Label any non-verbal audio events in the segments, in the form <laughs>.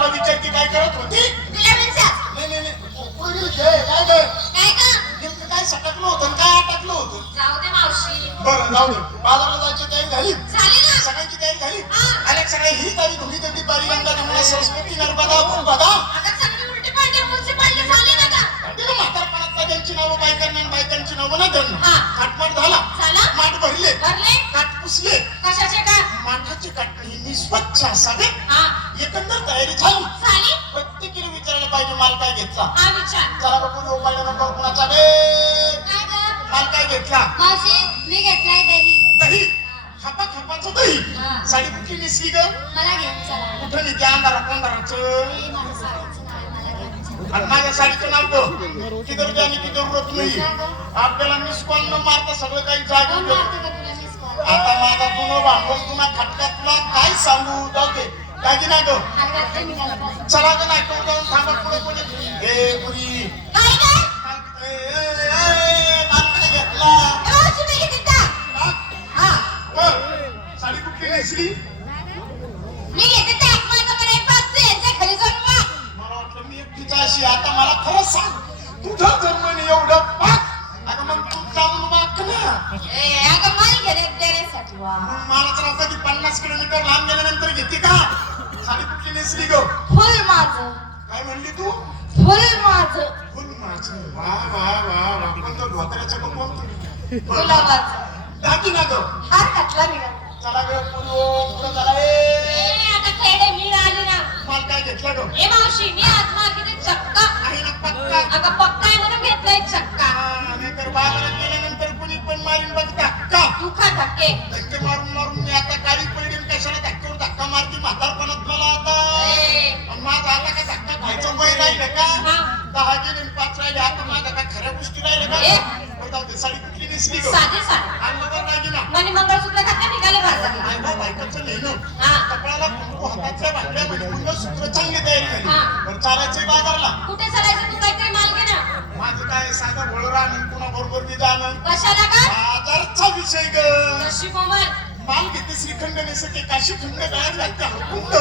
मला विचारते काय करत होती? तुला म्हणसा नाही नाही नाही. पुढे घे काय गं? काय का नेमकं काय सटकलं होतं आणि काय अटकलं होतं? जाऊ दे मावशी. बरं जाऊ दे. बाजारला जायची तयारी झाली? झाली ना. सगळ्यांची तयारी झाली? हा. अनेक सगळे ही तारी धुली दंडी पारी गंगा जमुना सरस्वती नर्मदा आता घेतला? मावशी मी घेतलाय दही. दही? खापा खापाचं दही. साडी कुठली नेसली ग? मला घे चला. कुठं नेते अंधारा कोंधाराचं हे माझं साडीचं नाव आहे, मला घे आणि माझ्या साडीचं नाव जाणी नाही आपल्याला मिस कॉल न मारता सगळं काही जाग कोण मारतं का तुला आता माझा जुनं भांडवल तुला खटका तुला काय सांगू? जाऊ दे. काय ना ग? हातात ते निघालं पाहिजे. चला ग नाही तो जाऊन थांबा पुढे कोणी हे पुरी. काय नेसली मी घेते त्या माझं मला एक पाचशे यांच्या खाली जाऊन वाग. मला वाटलं मी एकटीच अशी आता मला खरंच सांग तुझं जन्मनी एवढं पाक. आता मग तू जाऊन वाक ना? ए, अगं माल घेणे देण्यासाठी मग मला तर कधी पन्नास किलोमीटर लांब गेल्यानंतर घेते का? साडी कुठली नेसली ग? फुल माझं. काय म्हणली तू? फुल माझं. फुल माझं. वा वा वा वा. कोणतं धोत्र्याचं का कोणतं गुलाबाचं दाखी ना ग. हात घातला मी ना. चला ग पुढं पुढं चला ए. ए, आता खेडे मी आली ना. माल काय घेतला ग? मावशी मी आत्मा किती चक्का. आहे ना पक्का. अगं पक्का आहे म्हणून घेतलाय चक्का. हा, नाहीतर बाजारात गेल्यानंतर कुणी पण मारीन बघ धक्का तू खा धक्के. धक्के मारून मारून मी आता काळी पडली आणि कशाला धक्क्यावर धक्का मारती म्हातारपणात मला आता. आणि माझा आता का धक्का? खायचं वय राहिलं का? हा. दहा गेले आणि पाच राहिले. आता माझ्या का खऱ्या गोष्टी राहिल्या ए. का बरं जाऊ दे, साडी कुठली नेसली ग? साधे आणि दागिना. मनी मंगळसूत्र घातले निघाले बाजारला आई बा चांगली तयारी झाली चालायचंय बाजारला कुठे चालायचं तू काहीतरी माल घे ना? माझं काय साधं भोळ राहणं कुणा बरोबर मी जाणं कशाला का? बाजारचा विषय ग नशी कोमल माल घेते श्रीखंड नेसते काशी खंड गळ्यात घालते हळकुंड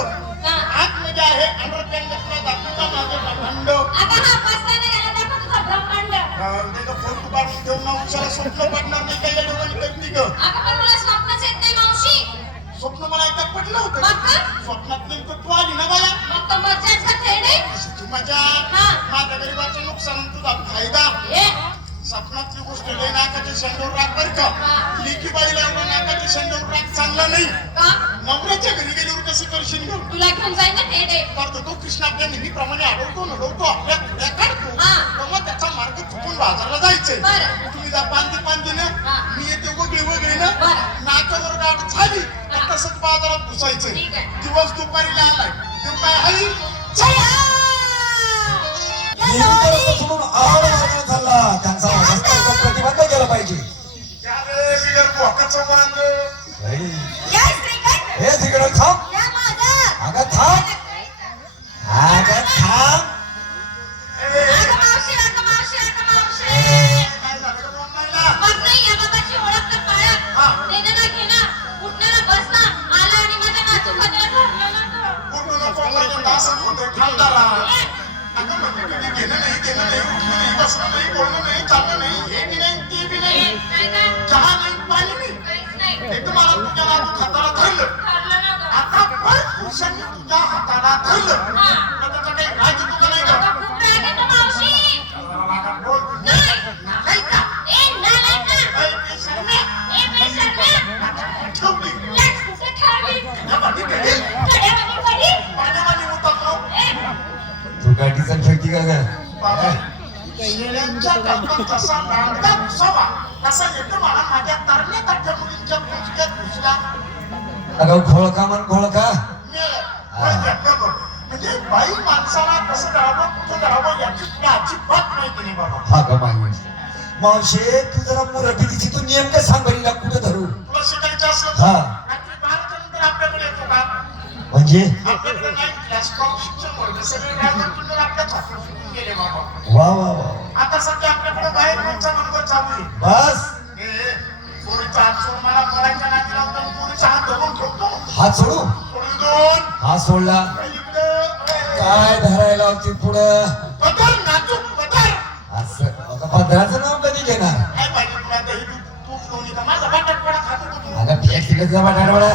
हा. आतमध्ये आहे अंडरपॅन्ट तुला दाखवता माझं भांड आता हा बसला नाही गेला दाखव तुझा ब्रह्मांड. त्याचं फोटो काढून ठेवून ना उशाला स्वप्न पडणार नाही काही लोकांनी करते ग अगं पण पडलं होतं मग? स्वप्नात नेमकं तू आली ना बाया? मग तर मज्जाच का थेडे ती मजा. हा. माझ्या गरीबाचं नुकसान आणि तुझा फायदा ए? स्वप्नातली गोष्ट लय नाकाच्या शेंडवर राख बर का. हा. लेकी बाईला एवढं नाकाच्या शेंडवर राख चांगला नाही. का? नवऱ्याच्या घरी गेल्यावर कसं करशील ग? तुला घेऊन जाईन ना थेडे करतो तो कृष्ण आपल्या नेहमीप्रमाणे अडवतो नडवतो आपल्या खुल्या काढतो हे तिकडे थांब. अगं थांब. अगं थांब. नाही नाही, नाही, नाही, हे तुम्हाला तुझ्या नातू हाताला धरलं. आता भर पुरुषांनी तुझ्या हाताला धरलं. हा. त्याचा काही राग येतो का नाही का? तू खेळती का ग बाबा, शेळ्यांच्या गप्पा जसा रांडगा घुसावा, तसा येतो मला माझ्या तरण्या ताठ्या मुलींच्या पुंजक्यात घुसला. अगं घोळका म्हण घोळका मेलं. बरं घेतलं बघ. म्हणजे बाई माणसाला कसं राहावं कुठं राहावं याची तुला अजिबात माहिती नाही बाबा हा माहिती मावशे तू जरा मुरटी दिसी तू नेमकं सांग बरीला कुठं धरू तुला शिकायचं असलं हा. आपल्याकडे येतो का म्हणजे? वा वा वा. आता सध्या आपल्याकडे बाहेर कोणचा नंबर चालू आहे बस. पोरीचा हात सोड मला करायच्या नादी लावतो आणि पोरीचा हात धरून ठेवतो हात सोडू सोडून. दोन हात सोडला. काय धरायला होती पुढं? पदर नाजूक पदर असं पदराचं नाव कधी घेणार? काय पाहिजे तुला आता ही तू तूप दोन्ही का माझा बटाटवडा खातो का तू. अगं फेक तिकडे जा बटाटवडा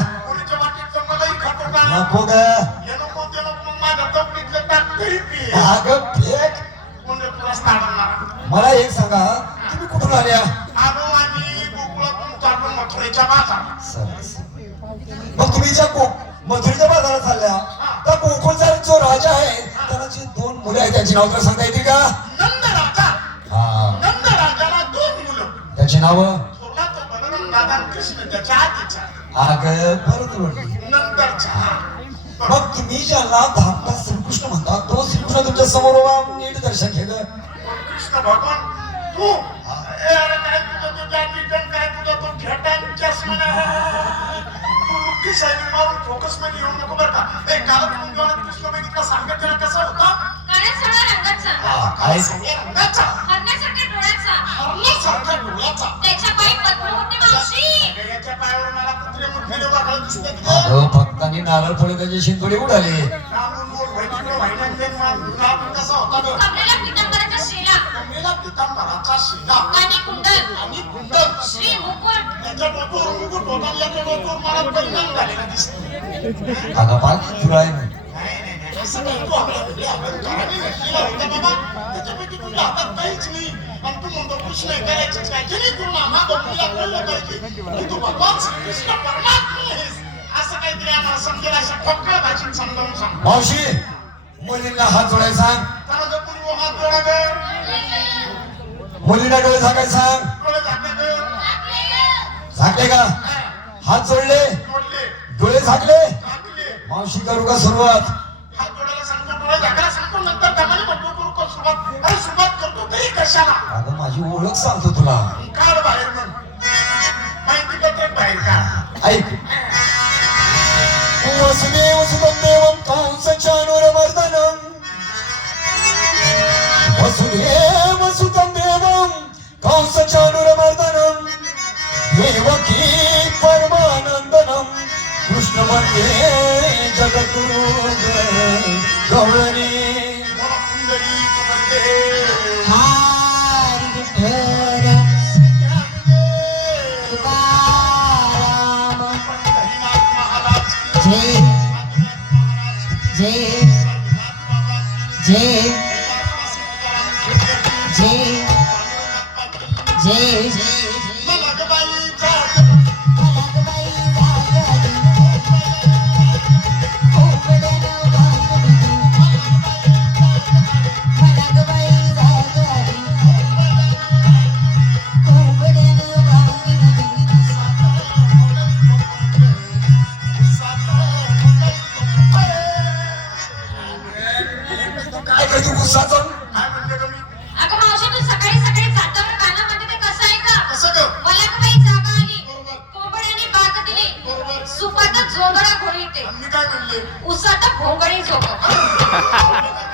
नको ग. अगं फेक. मला एक सांगा तुम्ही कुठून आल्या. मग तुम्ही ज्या मथुरीच्या बाजारात चालल्या त्या गोकुळचा जो राजा आहे त्याला जी दोन मुले आहेत त्याची नाव तर सांगता येतील का? नंद राजा हा. नंद राजाला दोन मुलं. त्याची नाव? अग नंतरचा मग तुम्ही ज्याला धाकटा श्रीकृष्ण म्हणता तो श्रीकृष्ण तुमच्यासमोर उभा नीट दर्शन केलं कृष्ण भगवान तू ए, अरे काय तुझं काय तुझं? तो घेटा चष्मा. मारून फोकसमध्ये येऊ नको बरं का. ए काल तुम्ही जेव्हा कृष्ण बघितला सांगत त्याला कसा होता? काळ्या सगळ्या रंगाचा. हा, काय सगळ्या रंगाचा. हरण्यासारख्या डोळ्याचा. हरणासारख्या डोळ्याचा. त्याच्या पायी पद्म होते मावशी. याच्या पायावर मला कुत्रे मुठेने वागळ दिसतात. अगं भक्तांनी नारळ फोडे त्याची शिंतोडी उडाली आणि आणि पाय तुला आहे ना. काहीतरी आम्हाला समजेल अशा ठोकळ्या भाषेत समजावून सांग. मावशी मुलींना हात जोडायला सांग. त्याला जर कोणी ओ हात जोडा गं, मुलींना डोळे झाकायला सांग. डोळे झाकले गं, झाकले का? हा, हात जोडले. जोडले, डोळे झाकले. झाकले. मावशी करू का सुरुवात? हात जोडायला सांगतो, डोळे झाकायला सांगतो, नंतर दमाने म्हणतो, करू का सुरुवात? अरे सुरुवात करतो तरी कशाला? अगं माझी ओळख सांगतो तुला. काढ बाहेर मग. माहिती पत्रक बाहेर काढ. ऐक. വാസുദേവസുതദേവം കാംസചാനുരമർദ്ദനം വസുദേവസുതം ദേവം കാംസചാനുരമർദ്ദനം ദേവകീ പരമാനന്ദനം കൃഷ്ണമന്യേ ജഗദ്ഗുരു ഗൗരീ जय जय जय जय करतो गुस्साचं काय म्हणलं ग मी अगं मावशी तू सकाळी सकाळी जाताना कानामध्ये ते कसं आहे का? कसं ग? मला का बाई जागा आली. बरोबर. कोंबड्याने बाग दिली. बरोबर. सुपात झोंबडा घोळीते. मी काय म्हणले? उसात भोंगळी झोप <laughs>